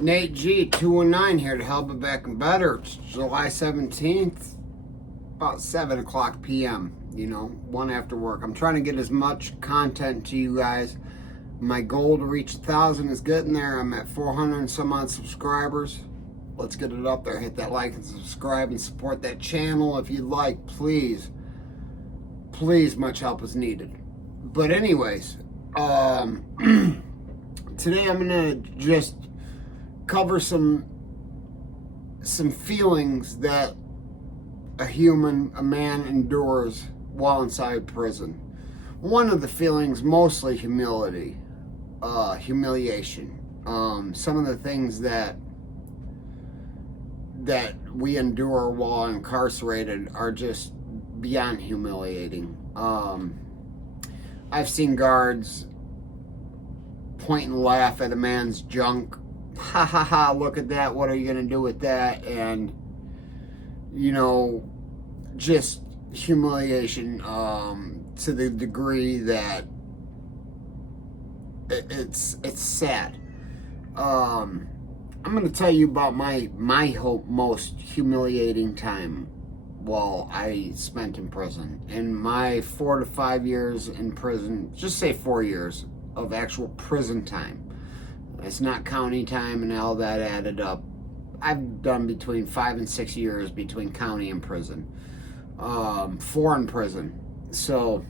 Nate G 219 here to help it back and better. It's July 17th, about 7 o'clock p.m. One after work. I'm trying to get as much content to you guys. My goal to reach 1,000 is getting there. I'm at 400 and some odd subscribers. Let's get it up there. Hit that like and subscribe and support that channel if you'd like. Please, much help is needed. But anyways, today I'm gonna just cover some feelings that a man endures while inside prison. One of the feelings, mostly humiliation. Some of the things that we endure while incarcerated are just beyond humiliating. I've seen guards point and laugh at a man's junk. Ha ha ha, look at that, what are you gonna do with that? And just humiliation to the degree that it's sad. I'm gonna tell you about my most humiliating time while I spent in prison. In my 4 to 5 years in prison, just say 4 years of actual prison time. It's not county time and all that added up. I've done between 5 and 6 years between county and prison. 4 in prison. So,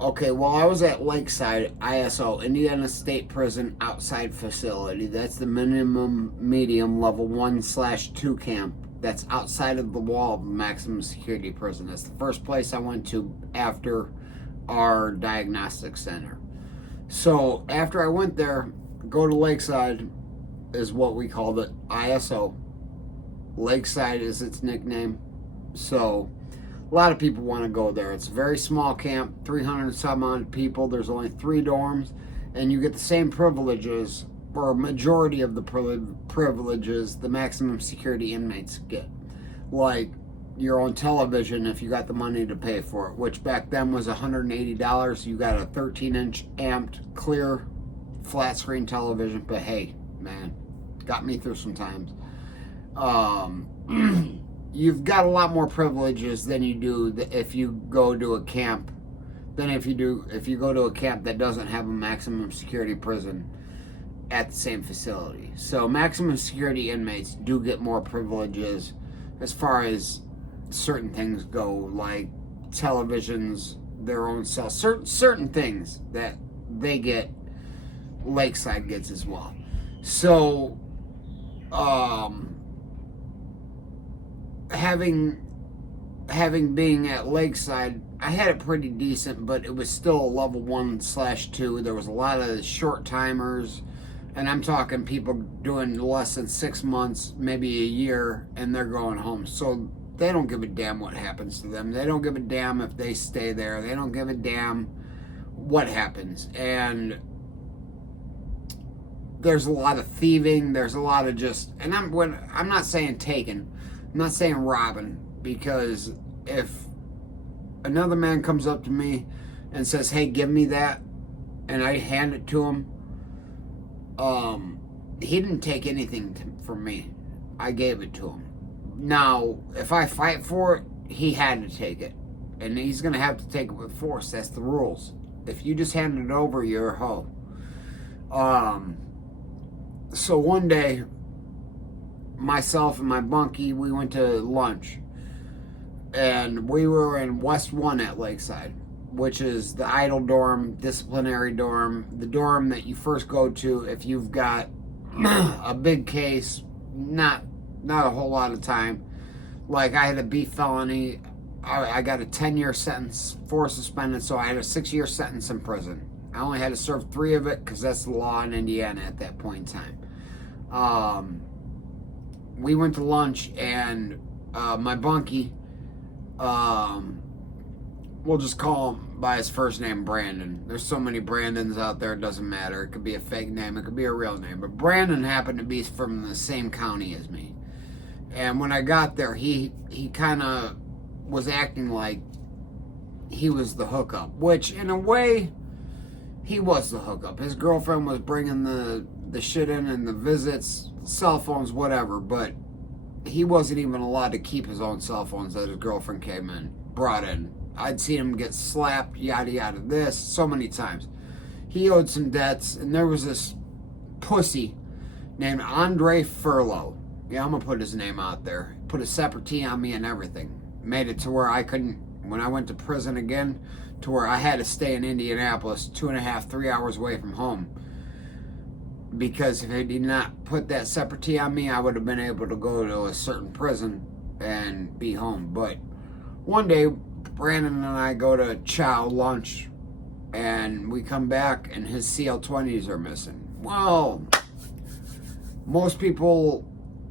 okay, while I was at Lakeside, ISO, Indiana State Prison outside facility, that's the minimum medium level 1/2 camp. That's outside of the wall of the maximum security prison. That's the first place I went to after our diagnostic center. So after I went there, go to Lakeside is what we called it, ISO. Lakeside is its nickname. So a lot of people want to go there. It's a very small camp, 300 some odd people. There's only 3 dorms, and you get the same privileges, or a majority of the privileges the maximum security inmates get. Like your own television if you got the money to pay for it, which back then was $180. You got a 13-inch amped, clear, flat screen television, but hey, man, got me through some times. You've got a lot more privileges than you do if you go to a camp, than if you go to a camp that doesn't have a maximum security prison at the same facility. So maximum security inmates do get more privileges as far as certain things go, like televisions, their own cells, certain things that they get, Lakeside gets as well. So, having being at Lakeside, I had it pretty decent, but it was still a level 1/2. There was a lot of short timers, and I'm talking people doing less than 6 months, maybe a year, and they're going home. So they don't give a damn what happens to them. They don't give a damn if they stay there. They don't give a damn what happens. And there's a lot of thieving. There's a lot of just, and I'm not saying taking, I'm not saying robbing, because if another man comes up to me and says, "Hey, give me that," and I hand it to him, he didn't take anything from me. I gave it to him. Now, if I fight for it, he had to take it. And he's going to have to take it with force. That's the rules. If you just hand it over, you're a hoe. So one day, myself and my bunkie, we went to lunch. And we were in West 1 at Lakeside, which is the idle dorm, disciplinary dorm, the dorm that you first go to if you've got a big case, not a whole lot of time. Like I had a B felony, I got a 10-year sentence, 4 suspended, so I had a 6-year sentence in prison. I only had to serve 3 of it because that's the law in Indiana at that point in time. We went to lunch, and my bunkie, we'll just call him by his first name, Brandon. There's so many Brandons out there, it doesn't matter. It could be a fake name, it could be a real name. But Brandon happened to be from the same county as me. And when I got there, he kind of was acting like he was the hookup, which in a way, he was the hookup. His girlfriend was bringing the shit in and the visits, cell phones, whatever, but he wasn't even allowed to keep his own cell phones that his girlfriend brought in. I'd seen him get slapped, yada yada, this, so many times. He owed some debts, and there was this pussy named Andre Furlow. Yeah, I'm gonna put his name out there. Put a separate T on me and everything. Made it to where I couldn't, when I went to prison again, to where I had to stay in Indianapolis 2.5, 3 hours away from home. Because if he did not put that separate T on me, I would have been able to go to a certain prison and be home. But one day, Brandon and I go to chow lunch, and we come back, and his CL20s are missing. Well, most people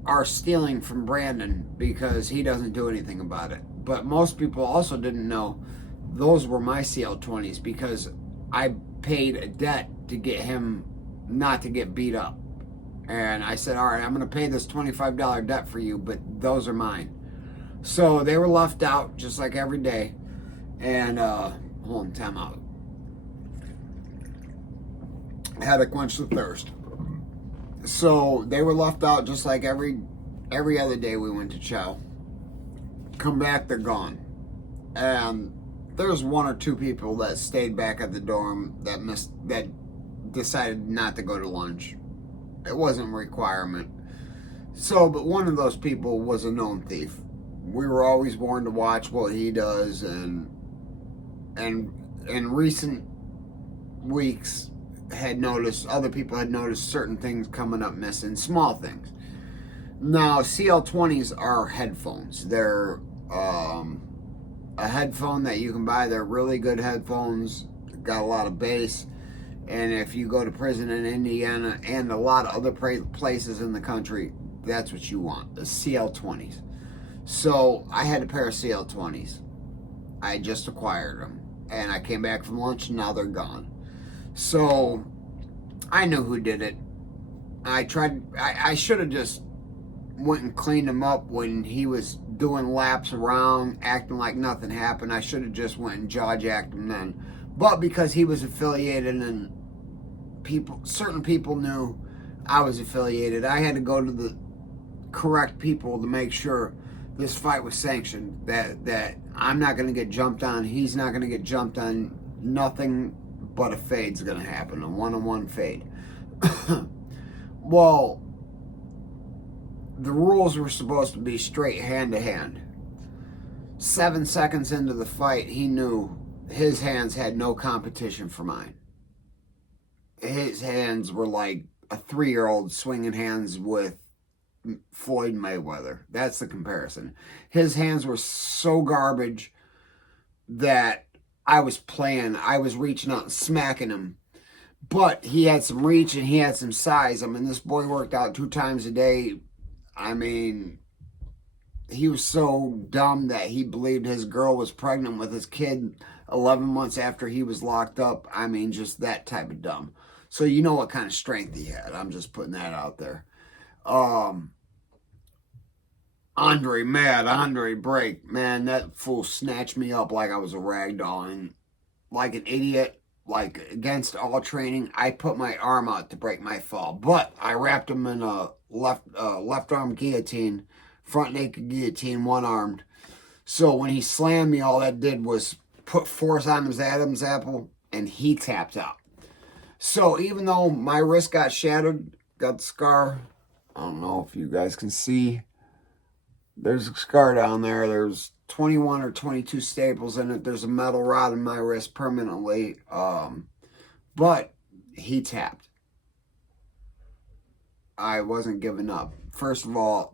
are stealing from Brandon because he doesn't do anything about it. But most people also didn't know those were my CL20s because I paid a debt to get him not to get beat up. And I said, all right, I'm going to pay this $25 debt for you, but those are mine. So they were left out just like every day. And, hold on, time out. I had to quench the thirst. So they were left out just like every other day we went to chow. Come back, they're gone. And there's one or two people that stayed back at the dorm that decided not to go to lunch. It wasn't a requirement. So, but one of those people was a known thief. We were always warned to watch what he does, and in recent weeks other people had noticed certain things coming up missing, small things. Now, CL20s are headphones. They're a headphone that you can buy. They're really good headphones. Got a lot of bass. And if you go to prison in Indiana and a lot of other places in the country, that's what you want, the CL20s. So I had a pair of CL20s. I just acquired them. And I came back from lunch, and now they're gone. So I knew who did it. I should have just went and cleaned him up when he was doing laps around, acting like nothing happened. I should have just went and jaw-jacked him then. But because he was affiliated and certain people knew I was affiliated, I had to go to the correct people to make sure this fight was sanctioned, that I'm not going to get jumped on, he's not going to get jumped on, nothing but a fade's going to happen, a one-on-one fade. Well, the rules were supposed to be straight hand-to-hand. 7 seconds into the fight, he knew his hands had no competition for mine. His hands were like a 3-year-old swinging hands with Floyd Mayweather. That's the comparison. His hands were so garbage that I was reaching out and smacking him. But he had some reach and he had some size. I mean, this boy worked out 2 times a day. I mean, he was so dumb that he believed his girl was pregnant with his kid 11 months after he was locked up. I mean, just that type of dumb. So you know what kind of strength he had. I'm just putting that out there. Andre break. Man, that fool snatched me up like I was a rag doll. And like an idiot, like against all training, I put my arm out to break my fall. But I wrapped him in a left arm guillotine, front naked guillotine, one-armed. So when he slammed me, all that did was put force on his Adam's apple, and he tapped out. So even though my wrist got shattered, got the scar, I don't know if you guys can see, there's a scar down there. There's 21 or 22 staples in it. There's a metal rod in my wrist permanently. But he tapped. I wasn't giving up. First of all,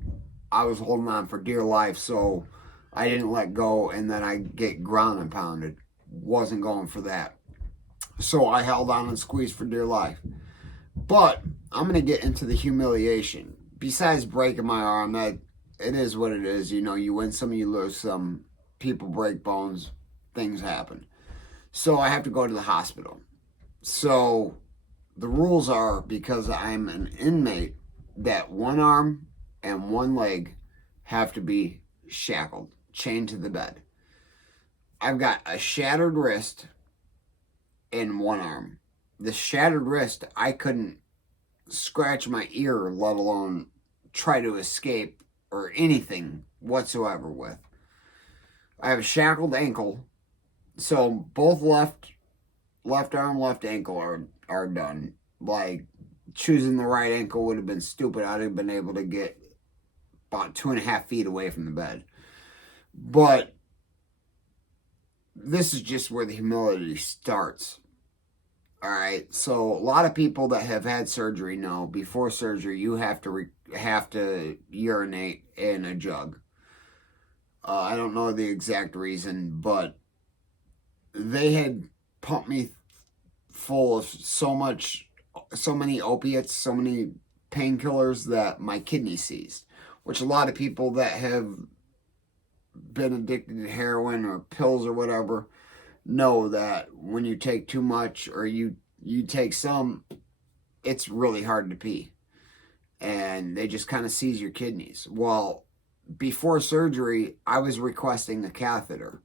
I was holding on for dear life, so I didn't let go, and then I get ground and pounded. Wasn't going for that. So I held on and squeezed for dear life. But I'm going to get into the humiliation. Besides breaking my arm, that it is what it is. You know, you win some, you lose some. People break bones. Things happen. So I have to go to the hospital. So the rules are, because I'm an inmate, that one arm and one leg have to be shackled, chained to the bed. I've got a shattered wrist in one arm. the shattered wrist, I couldn't scratch my ear, let alone try to escape or anything whatsoever with. I have a shackled ankle, so both left arm, left ankle are done. Like, choosing the right ankle would have been stupid. I'd have been able to get about 2.5 feet away from the bed. But this is just where the humility starts. All right. So a lot of people that have had surgery know before surgery you have to urinate in a jug. I don't know the exact reason, but they had pumped me full of so many opiates, so many painkillers that my kidney seized. Which a lot of people that have been addicted to heroin or pills or whatever know that when you take too much or you take some, it's really hard to pee. And they just kind of seize your kidneys. Well, before surgery, I was requesting a catheter.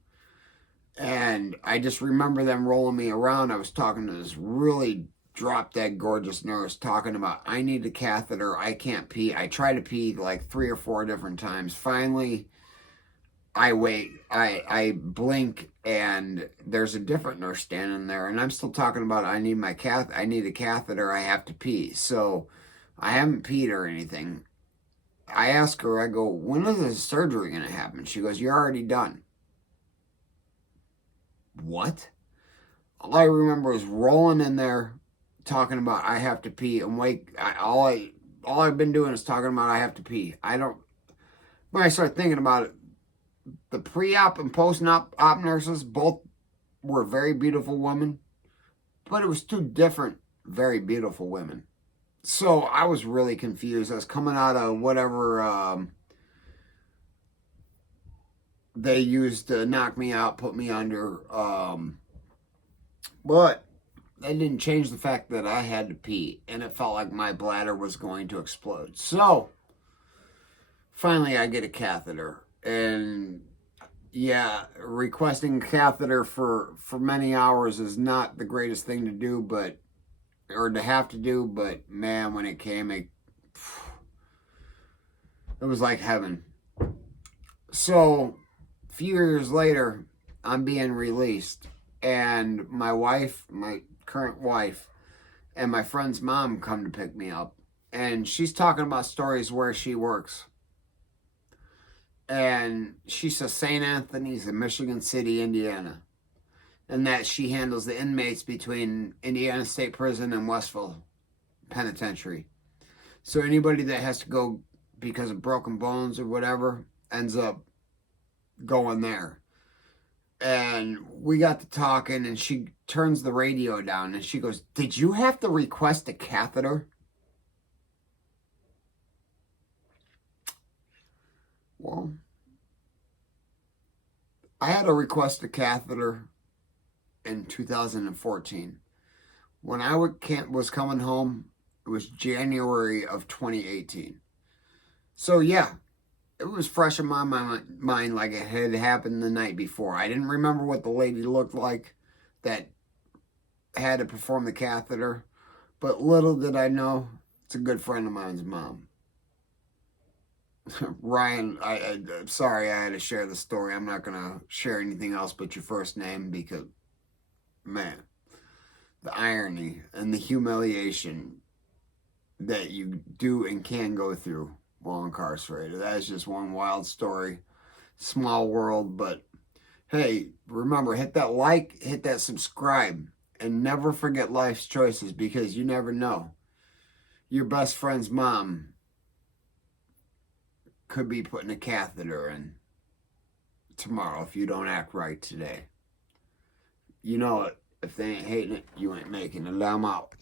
And I just remember them rolling me around. I was talking to this really drop dead gorgeous nurse talking about, I need a catheter. I can't pee. I try to pee like 3 or 4 different times. Finally, I wait. I blink, and there's a different nurse standing there, and I'm still talking about I need a catheter. I have to pee. So I haven't peed or anything. I ask her, I go, when is the surgery going to happen? She goes, you're already done. What? All I remember is rolling in there, talking about I have to pee, and all I've been doing is talking about I have to pee. When I start thinking about it, the pre-op and post-op nurses both were very beautiful women, but it was 2 different very beautiful women. So I was really confused. I was coming out of whatever they used to knock me out, put me under, but that didn't change the fact that I had to pee, and it felt like my bladder was going to explode. So finally I get a catheter, and yeah, requesting a catheter for many hours is not the greatest thing to do, but man, when it came, it was like heaven. So a few years later, I'm being released, and my current wife, and my friend's mom come to pick me up, and she's talking about stories where she works. And she says St. Anthony's in Michigan City, Indiana, and that she handles the inmates between Indiana State Prison and Westville Penitentiary. So anybody that has to go because of broken bones or whatever ends up going there. And we got to talking, and she turns the radio down, and she goes, did you have to request a catheter? Well, I had to request a catheter in 2014. When I was coming home, it was January of 2018. So yeah, it was fresh in my mind like it had happened the night before. I didn't remember what the lady looked like that had to perform the catheter, but little did I know, it's a good friend of mine's mom. Ryan, I'm sorry I had to share the story. I'm not going to share anything else but your first name because, man, the irony and the humiliation that you do and can go through while incarcerated. That is just one wild story. Small world, but hey, remember, hit that like, hit that subscribe, and never forget life's choices because you never know. Your best friend's mom could be putting a catheter in tomorrow if you don't act right today. You know it. If they ain't hating it, you ain't making it. I'm out.